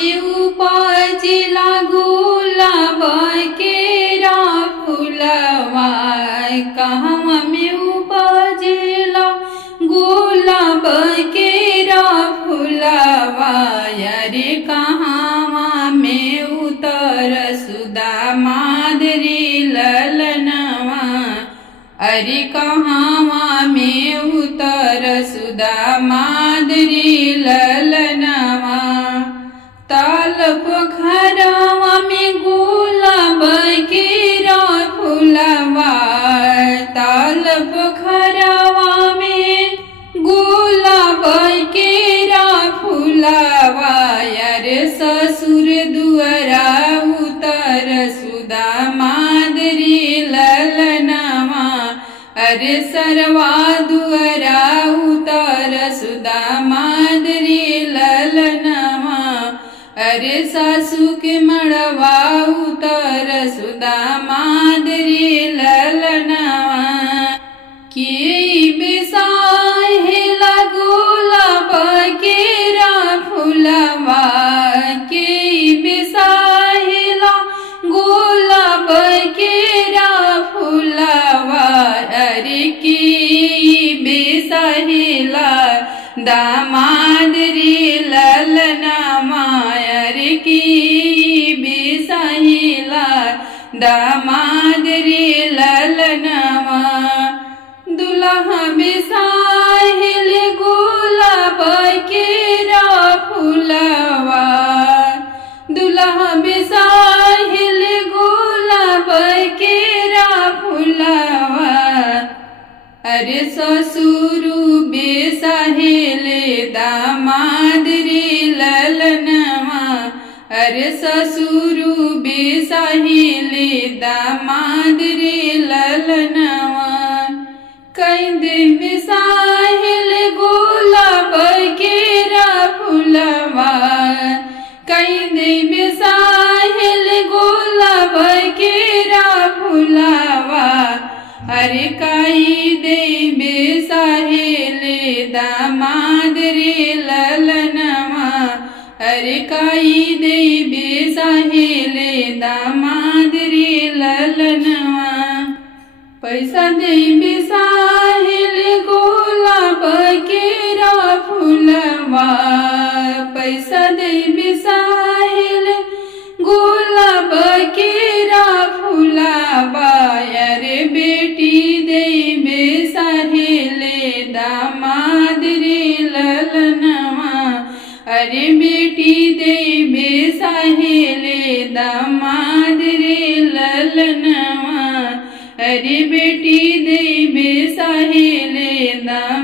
में उपजिला गुलाब केरा फुलवा, कहवा में उपजिला गुलाब केरा फुलवा, अरे कहवा में उतर सुदामा दरी ललनवा, अरे कहवा में उतर सुदामा दरी ललनवा। ताल पोखरवा में गुलाब केरा फुलवा, ताल पोखरवा में गुलाब केरा फुलवा, अरे ससुर दुआरा उतर सुदामा दरी ललनवा, अरे सरवा दुआरा उतर सुदामा दरी ललनवा, अरे सासू के मड़वा उतर सुदामा दरी ललनवा। के बिसाहेला गुलाब केरा फुलवा, के बिसाहेला गुलाब केरा फुलवा, अरे के बिसाहेला दामाद रे ललनवा, अरे के बिसाहेला दामाद रे ललनवा। दुल्हा बिसाहेल गुलाब केरा फुलवा, दुल्हा बिसाहेल गुलाब केरा फुलवा, अरे ससुर बिसाहेल दामाद रे ललनवा, अरे ससुर बिसाहेल दामाद रे ललनवा। कैदे बिसाहेल गुलाब केरा फुलवा, कैदे बिसाहेल गुलाब केरा फुलवा, अरे कैदे बिसाहेल दामाद रे ललनवा, अरे कैदे बिसाहेल दामाद रे ललनवा। पैसा दे बिसाहेल गुलाब केरा फुलवा, पैसा दे बिसाहेल गुलाब केरा फुलवा, अरे बेटी दे बिसाहेल दामाद रे ललनवा, अरे बेटी दे बिसाहेल दामाद रे ललनवा, अरे बेटी दे बिसाहेल दामाद